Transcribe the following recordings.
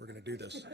we're going to do this.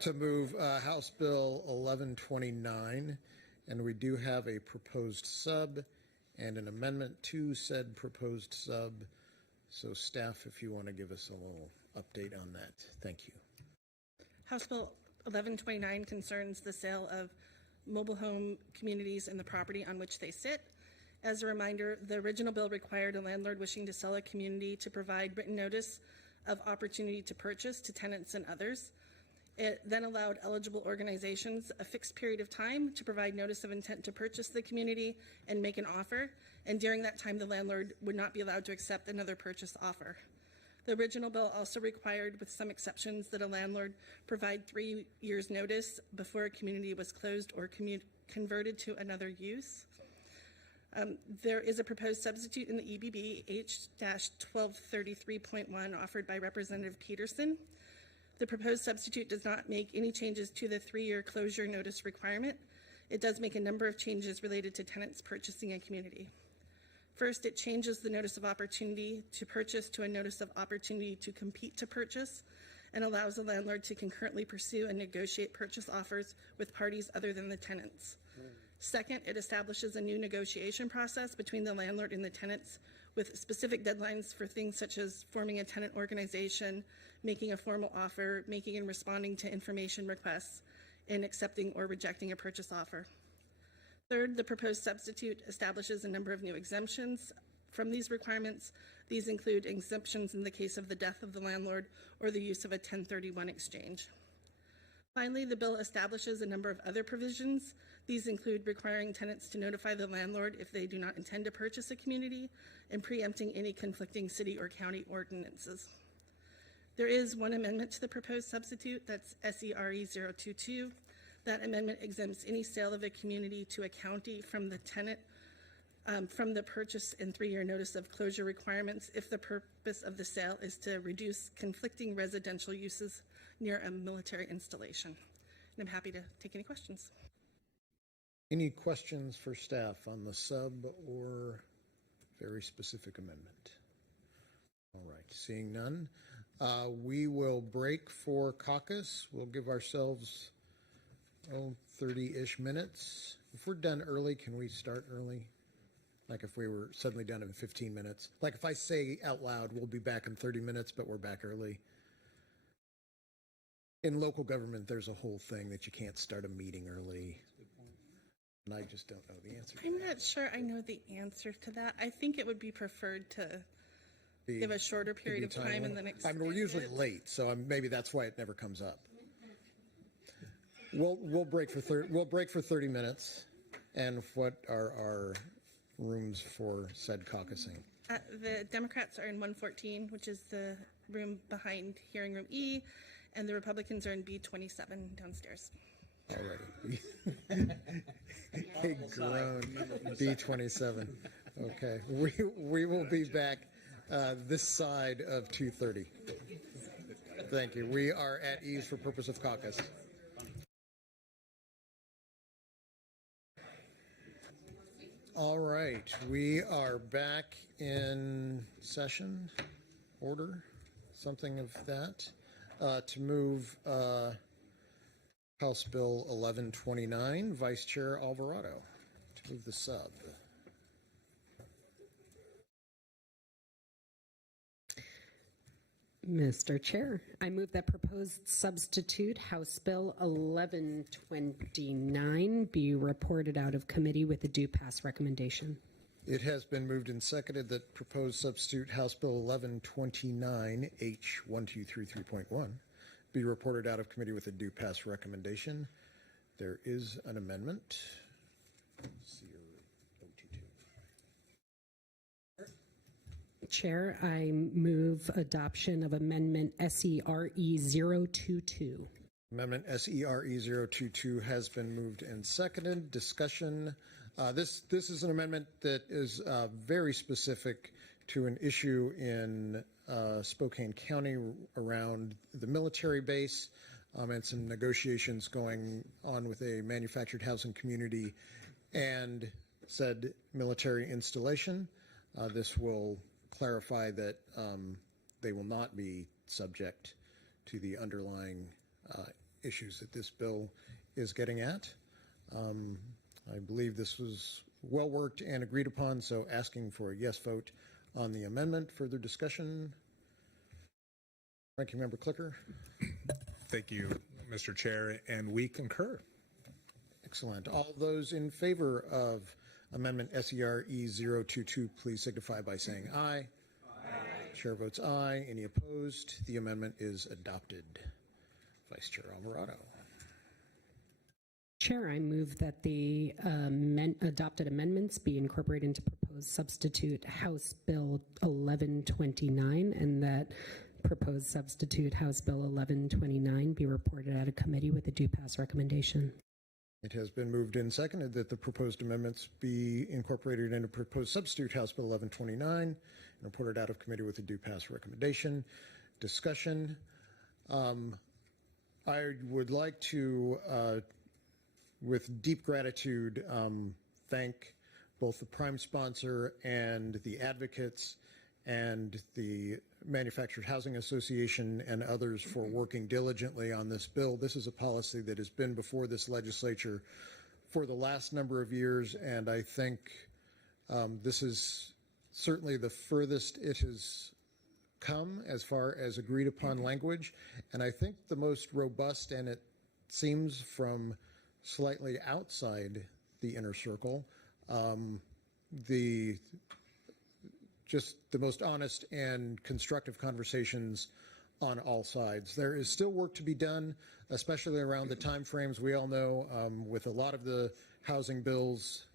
To move House Bill 1129, and we do have a proposed sub and an amendment to said proposed sub. So staff, if you want to give us a little update on that. Thank you. House Bill 1129 concerns the sale of mobile home communities and the property on which they sit. As a reminder, the original bill required a landlord wishing to sell a community to provide written notice of opportunity to purchase to tenants and others. It then allowed eligible organizations a fixed period of time to provide notice of intent to purchase the community and make an offer, and during that time the landlord would not be allowed to accept another purchase offer. The original bill also required, with some exceptions, that a landlord provide 3 years notice before a community was closed or converted to another use. There is a proposed substitute in the EBB, H-1233.1, offered by Representative Peterson. The proposed substitute does not make any changes to the 3-year closure notice requirement. It does make a number of changes related to tenants purchasing a community. First, it changes the notice of opportunity to purchase to a notice of opportunity to compete to purchase, and allows the landlord to concurrently pursue and negotiate purchase offers with parties other than the tenants. Second, it establishes a new negotiation process between the landlord and the tenants with specific deadlines for things such as forming a tenant organization, making a formal offer, making and responding to information requests, and accepting or rejecting a purchase offer. Third, the proposed substitute establishes a number of new exemptions from these requirements. These include exemptions in the case of the death of the landlord or the use of a 1031 exchange. Finally, the bill establishes a number of other provisions. These include requiring tenants to notify the landlord if they do not intend to purchase a community and preempting any conflicting city or county ordinances. There is one amendment to the proposed substitute, that's SERE 022. That amendment exempts any sale of a community to a county from the tenant from the purchase and 3-year notice of closure requirements if the purpose of the sale is to reduce conflicting residential uses near a military installation. And I'm happy to take any questions. Any questions for staff on the sub or very specific amendment? All right, seeing none, we will break for caucus. We'll give ourselves 30-ish minutes. If we're done early, can we start early? Like if we were suddenly done in 15 minutes. Like if I say out loud, we'll be back in 30 minutes, but we're back early. In local government, there's a whole thing that you can't start a meeting early. And I just don't know the answer to I'm that. not sure I know the answer to that. I think it would be preferred to give a shorter period of time and then expand we're usually late, so maybe that's why it never comes up. We'll break for 30 minutes. And what are our rooms for said caucusing? The Democrats are in 114, which is the room behind hearing room E, and the Republicans are in B27 downstairs. All right. Big groan. B27. Okay. We will be back this side of 2:30. Thank you. We are at ease for purpose of caucus. All right, we are back in session, order, something of that, to move House Bill 1129, Vice Chair Alvarado, to move the sub. Mr. Chair, I move that proposed substitute House Bill 1129 be reported out of committee with a due pass recommendation. It has been moved and seconded that proposed substitute House Bill 1129 H1233.1 be reported out of committee with a due pass recommendation. There is an amendment. Chair, I move adoption of Amendment SERE 022. Amendment SERE 022 has been moved and seconded. Discussion. This is an amendment that is very specific to an issue in Spokane County around the military base and some negotiations going on with a manufactured housing community and said military installation. This will clarify that they will not be subject to the underlying issues that this bill is getting at. I believe this was well worked and agreed upon, so asking for a yes vote on the amendment. Further discussion? Ranking Member Clicker. Thank you, Mr. Chair, and we concur. Excellent. All those in favor of Amendment SERE 022, please signify by saying aye. Aye. Chair votes aye. Any opposed? The amendment is adopted. Vice Chair Alvarado. Chair, I move that the adopted amendments be incorporated into proposed substitute House Bill 1129, and that proposed substitute House Bill 1129 be reported out of committee with a due pass recommendation. It has been moved and seconded that the proposed amendments be incorporated into proposed substitute House Bill 1129 and reported out of committee with a due pass recommendation. Discussion. I would like to, with deep gratitude, thank both the prime sponsor and the advocates and the Manufactured Housing Association and others for working diligently on this bill. This is a policy that has been before this legislature for the last number of years, and I think this is certainly the furthest it has come as far as agreed upon language, and I think the most robust, and it seems from slightly outside the inner circle, just the most honest and constructive conversations on all sides. There is still work to be done, especially around the timeframes. We all know with a lot of the housing bills,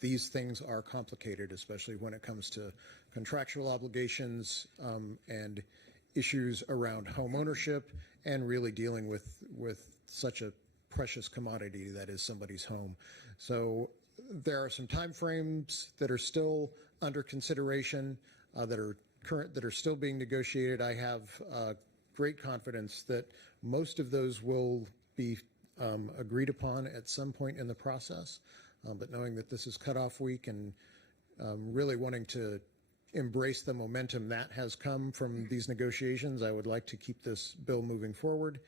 these things are complicated, especially when it comes to contractual obligations and issues around home ownership and really dealing with such a precious commodity that is somebody's home. So there are some timeframes that are still under consideration, that are current, that are still being negotiated. I have great confidence that most of those will be agreed upon at some point in the process. But knowing that this is cutoff week and really wanting to embrace the momentum that has come from these negotiations, I would like to keep this bill moving forward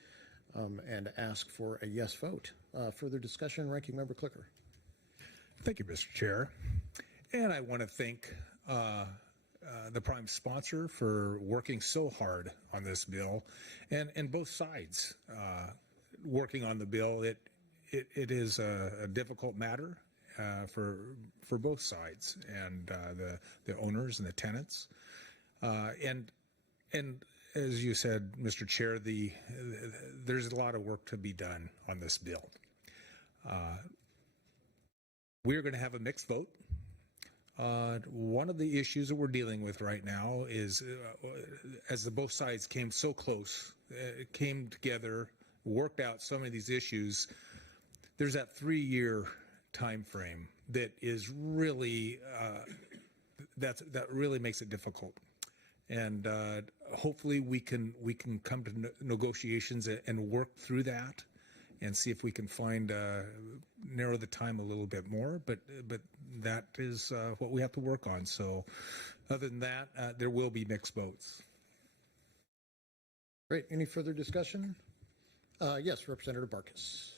and ask for a yes vote. Further discussion, Ranking Member Clicker. Thank you, Mr. Chair. And I want to thank the prime sponsor for working so hard on this bill, and both sides working on the bill. It is a difficult matter for both sides, and the owners and the tenants. And as you said, Mr. Chair, there's a lot of work to be done on this bill. We're going to have a mixed vote. One of the issues that we're dealing with right now is as the both sides came so close, came together, worked out some of these issues, there's that 3-year time frame that is really that really makes it difficult. And hopefully we can come to negotiations and work through that and see if we can find narrow the time a little bit more, but that is what we have to work on. So other than that, there will be mixed votes. Great. Any further discussion? Yes, Representative Barkas.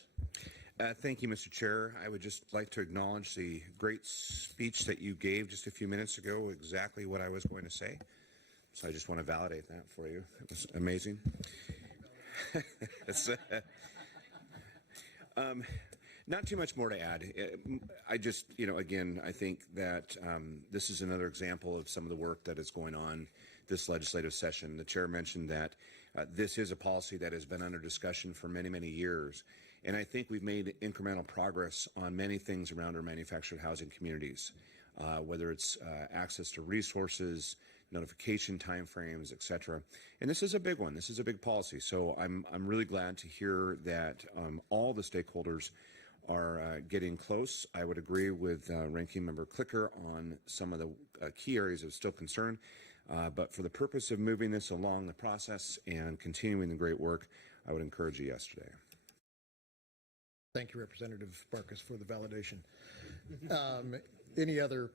Thank you, Mr. Chair. I would just like to acknowledge the great speech that you gave just a few minutes ago, exactly what I was going to say. So I just want to validate that for you. It was amazing. Not too much more to add. I just, again, I think that this is another example of some of the work that is going on this legislative session. The chair mentioned that this is a policy that has been under discussion for many, many years. And I think we've made incremental progress on many things around our manufactured housing communities, whether it's access to resources, notification timeframes, et cetera. And this is a big one. This is a big policy. So I'm really glad to hear that all the stakeholders are getting close. I would agree with Ranking Member Clicker on some of the key areas of still concern. But for the purpose of moving this along the process and continuing the great work, I would encourage a yes today. Thank you, Representative Barkas, for the validation. Any other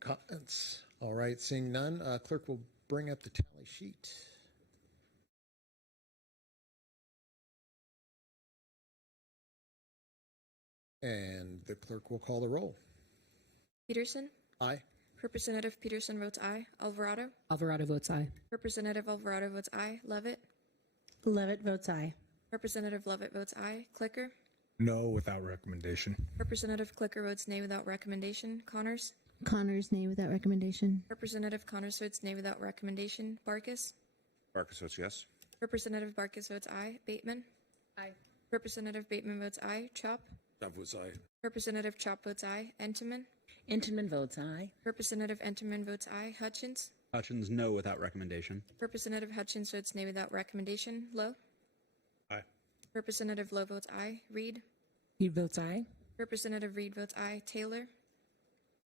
comments? All right, seeing none, clerk will bring up the tally sheet. And the clerk will call the roll. Peterson. Aye. Representative Peterson votes aye. Alvarado. Alvarado votes aye. Representative Alvarado votes aye. Levitt. Levitt votes aye. Representative Levitt votes aye. Clicker. No without recommendation. Representative Clicker votes nay without recommendation. Connors. Connors, nay without recommendation. Representative Connors votes nay without recommendation. Barkis. Barkis votes yes. Representative Barkis votes aye. Bateman. Aye. Representative Bateman votes aye. Chop. Chop votes aye. Representative Chop votes aye. Entenmann. Entenmann votes aye. Representative Entenmann votes aye. Hutchins. Hutchins, no without recommendation. Representative Hutchins votes nay without recommendation. Lowe. Aye. Representative Lowe votes aye. Reed. Reed votes aye. Representative Reed votes aye. Taylor.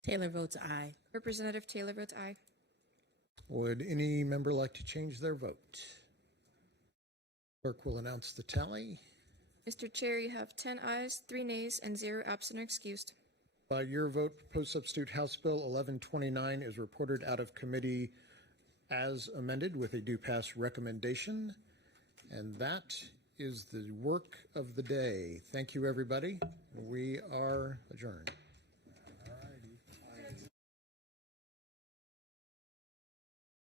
Taylor votes aye. Representative Taylor votes aye. Would any member like to change their vote? Clerk will announce the tally. Mr. Chair, you have 10 ayes, 3 nays, and 0 absent or excused. By your vote, proposed substitute House Bill 1129 is reported out of committee as amended with a due pass recommendation. And that is the work of the day. Thank you, everybody. We are adjourned.